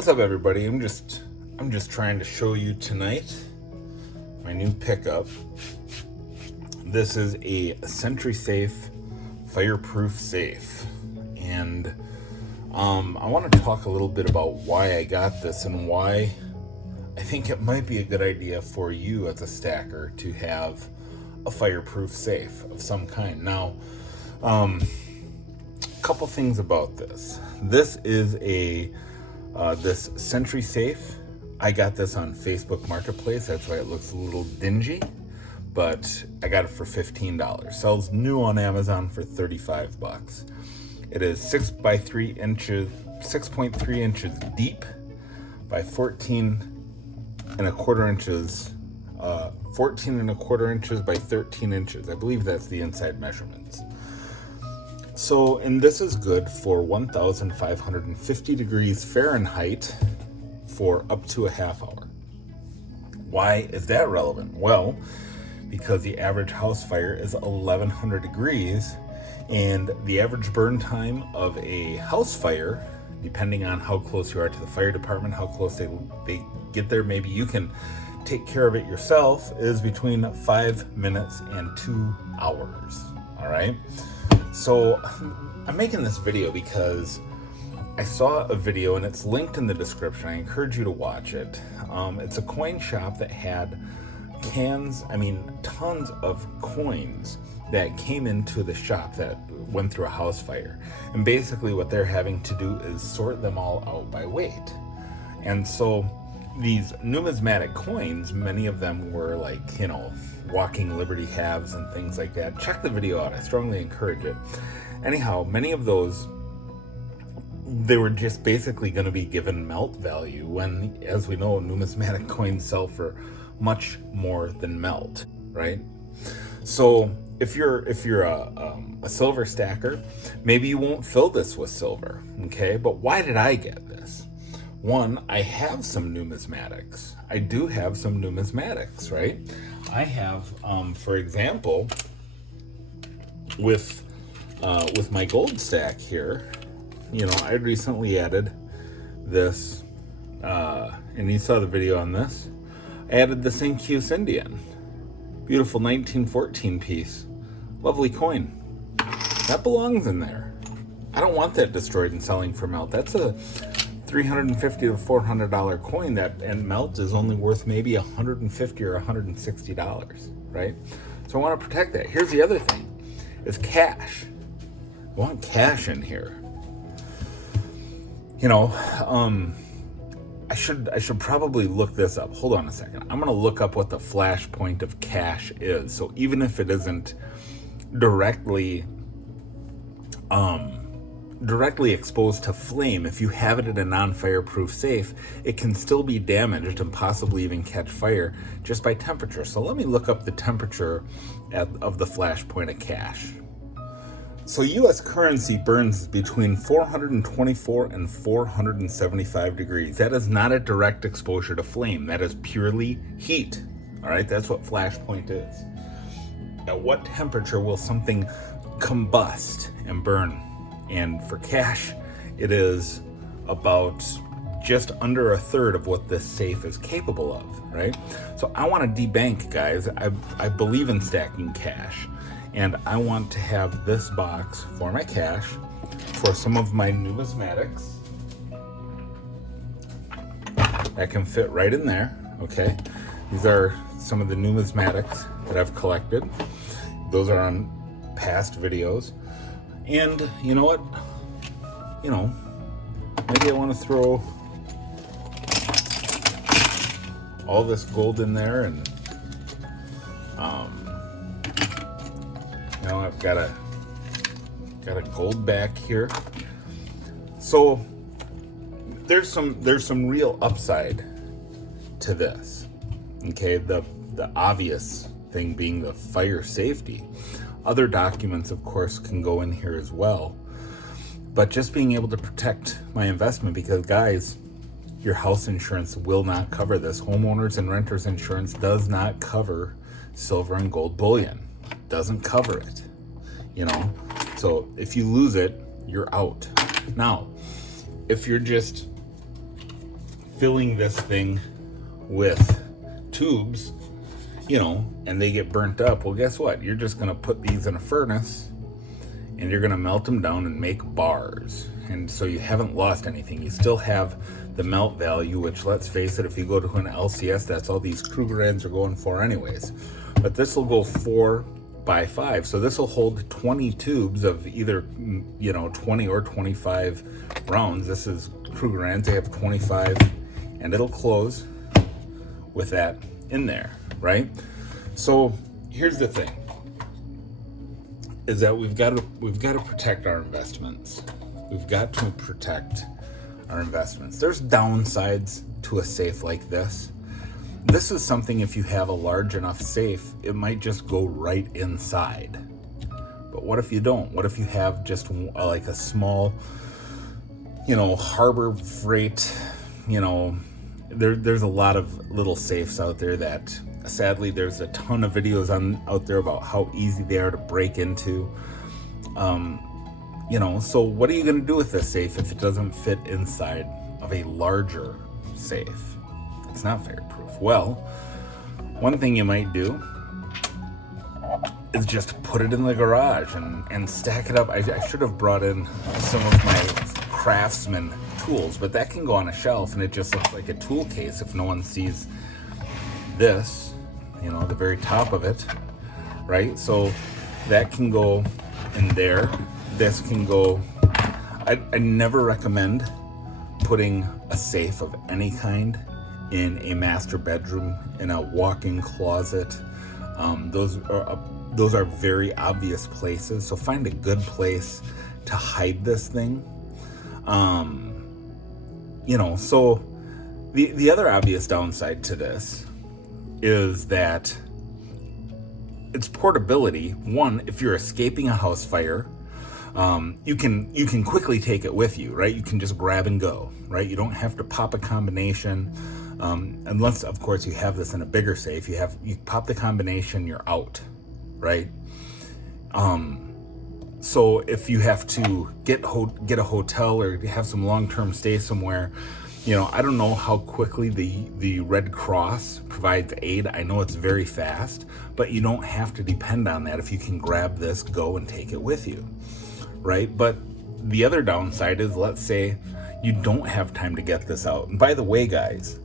What's up, everybody? I'm just trying to show you tonight my new pickup. This is a SentrySafe Fireproof safe, and I want to talk a little bit about why I got this and why I think it might be a good idea for you as a stacker to have a fireproof safe of some kind. Now, a couple things about this. This is this SentrySafe. I got this on Facebook Marketplace. That's why it looks a little dingy, but I got it for $15. Sells new on Amazon for $35. It is 6.3 inches deep by 14.25 inches. 14.25 inches by 13 inches. I believe that's the inside measurements. So, and this is good for 1,550 degrees Fahrenheit for up to a half hour. Why is that relevant? Well, because the average house fire is 1,100 degrees, and the average burn time of a house fire, depending on how close you are to the fire department, how close they get there, maybe you can take care of it yourself, is between 5 minutes and 2 hours. All right. So I'm making this video because I saw a video, and it's linked in the description. I encourage you to watch it. It's a coin shop that had tons of coins that came into the shop that went through a house fire. And basically what they're having to do is sort them all out by weight. And so these numismatic coins, many of them were like, walking Liberty halves and things like that. Check the video out. I strongly encourage it. Anyhow, many of those, they were just basically going to be given melt value when, as we know, numismatic coins sell for much more than melt, right? So if you're a silver stacker, maybe you won't fill this with silver, okay? But why did I get this? One, I have some numismatics. I do have some numismatics, right? I have, for example, with my gold stack here, I recently added this, and you saw the video on this. I added the St. Q Indian. Beautiful 1914 piece. Lovely coin. That belongs in there. I don't want that destroyed and selling for melt. That's a $350 to $400 coin and melt is only worth maybe $150 or $160, right? So I want to protect that. Here's the other thing, is cash. I want cash in here. I should probably look this up. Hold on a second. I'm going to look up what the flash point of cash is. So even if it isn't directly exposed to flame, if you have it in a non-fireproof safe, it can still be damaged and possibly even catch fire just by temperature. So let me look up the temperature of the flash point of cash. So US currency burns between 424 and 475 degrees. That is not a direct exposure to flame. That is purely heat. All right, that's what flash point is. At what temperature will something combust and burn? And for cash, it is about just under a third of what this safe is capable of, right? So I want to debank, guys. I believe in stacking cash, and I want to have this box for my cash, for some of my numismatics. That can fit right in there, okay? These are some of the numismatics that I've collected. Those are on past videos. And you know what? Maybe I want to throw all this gold in there, and I've got a gold back here. So there's some real upside to this. Okay, the obvious thing being the fire safety. Other documents, of course, can go in here as well. But just being able to protect my investment, because, guys, your house insurance will not cover this. Homeowners and renters insurance does not cover silver and gold bullion. Doesn't cover it, So if you lose it, you're out. Now, if you're just filling this thing with tubes, and they get burnt up, well, guess what? You're just going to put these in a furnace and you're going to melt them down and make bars. And so you haven't lost anything. You still have the melt value, which, let's face it, if you go to an LCS, that's all these Krugerrands are going for anyways. But this will go 4 by 5. So this will hold 20 tubes of either, 20 or 25 rounds. This is Krugerrands. They have 25, and it'll close with that in there, right? So here's the thing, is that we've got to protect our investments. We've got to protect our investments. There's downsides to a safe like this. This is something, if you have a large enough safe, it might just go right inside. But what if you don't? What if you have just like a small, Harbor Freight, there's a lot of little safes out there that, sadly, there's a ton of videos out there about how easy they are to break into. So what are you going to do with this safe if it doesn't fit inside of a larger safe? It's not fireproof. Well, one thing you might do is just put it in the garage and stack it up. I should have brought in some of my Craftsman tools, but that can go on a shelf and it just looks like a tool case if no one sees this, the very top of it, right? So that can go in there. This can go, I never recommend putting a safe of any kind in a master bedroom, in a walk-in closet. Those are very obvious places. So find a good place to hide this thing. So the other obvious downside to this is that its portability. One, if you're escaping a house fire, you can quickly take it with you, right? You can just grab and go, right? You don't have to pop a combination, unless, of course, you have this in a bigger safe. You pop the combination, you're out, right? So if you have to get a hotel or have some long-term stay somewhere, I don't know how quickly the Red Cross provides aid. I know it's very fast, but you don't have to depend on that if you can grab this, go, and take it with you, right? But the other downside is, let's say you don't have time to get this out. And by the way, guys,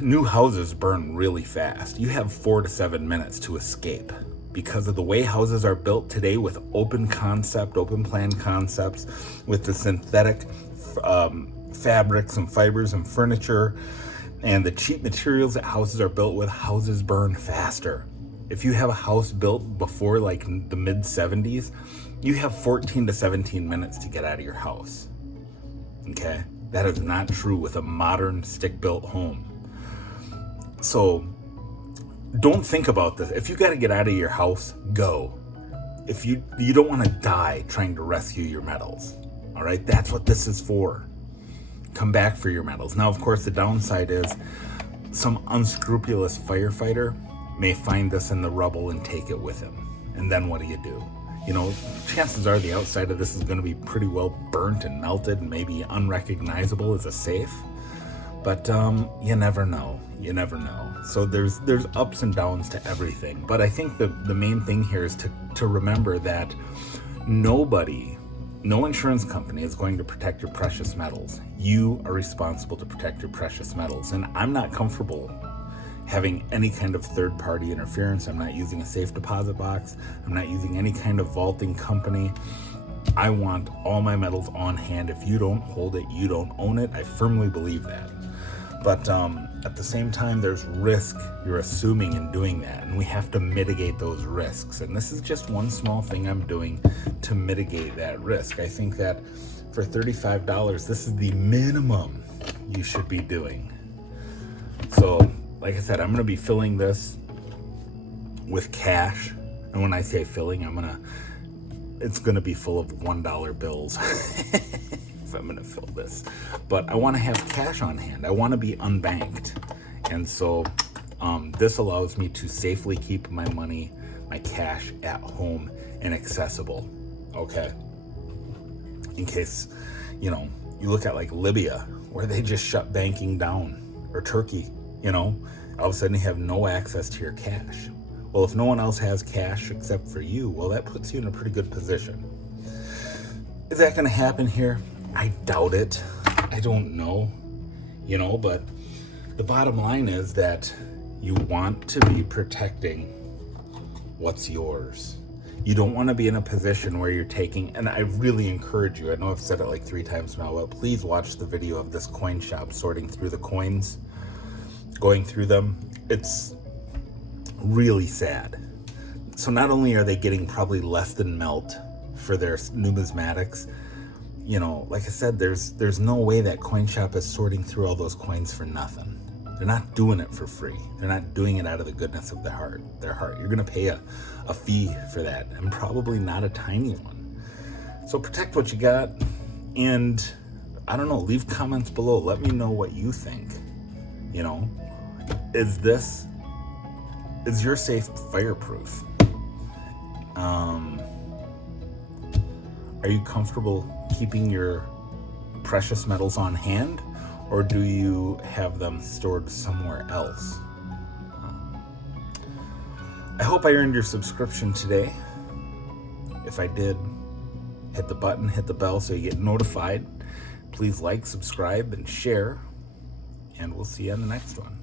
new houses burn really fast. You have 4 to 7 minutes to escape because of the way houses are built today, with open plan concepts, with the synthetic fabrics and fibers and furniture and the cheap materials that houses are built with. Houses burn faster. If you have a house built before like the mid 70s, you have 14 to 17 minutes to get out of your house. Okay? That is not true with a modern stick-built home. So don't think about this. If you got to get out of your house, go. If you don't want to die trying to rescue your metals. All right? That's what this is for. Come back for your metals. Now, of course, the downside is some unscrupulous firefighter may find this in the rubble and take it with him. And then what do? Chances are the outside of this is going to be pretty well burnt and melted and maybe unrecognizable as a safe. But you never know. You never know. So there's ups and downs to everything. But I think the main thing here is to remember that no insurance company is going to protect your precious metals. You are responsible to protect your precious metals. And I'm not comfortable having any kind of third-party interference. I'm not using a safe deposit box. I'm not using any kind of vaulting company. I want all my metals on hand. If you don't hold it, you don't own it. I firmly believe that. But at the same time, there's risk you're assuming in doing that, and we have to mitigate those risks. And this is just one small thing I'm doing to mitigate that risk. I think that for $35, this is the minimum you should be doing. So, like I said, I'm going to be filling this with cash. And when I say filling, it's going to be full of $1 bills if I'm going to fill this. But I want to have cash on hand. I want to be unbanked. And so this allows me to safely keep my money, my cash at home and accessible. Okay. In case, you look at like Libya. where they just shut banking down, or Turkey, you know, all of a sudden you have no access to your cash. Well, if no one else has cash except for you, well, that puts you in a pretty good position. Is that going to happen here? I doubt it. I don't know, you know, but the bottom line is that you want to be protecting what's yours. You don't want to be in a position where you're taking, and I really encourage you, I know I've said it like 3 times now, but please watch the video of this coin shop sorting through the coins, going through them. It's really sad. So not only are they getting probably less than melt for their numismatics, you know, like I said, there's no way that coin shop is sorting through all those coins for nothing. They're not doing it for free. They're not doing it out of the goodness of their heart. You're going to pay a fee for that, and probably not a tiny one. So protect what you got, and I don't know, leave comments below. Let me know what you think. You know, is your safe fireproof? Are you comfortable keeping your precious metals on hand, or do you have them stored somewhere else? I hope I earned your subscription today. If I did, hit the button, hit the bell so you get notified. Please like, subscribe, and share, and we'll see you on the next one.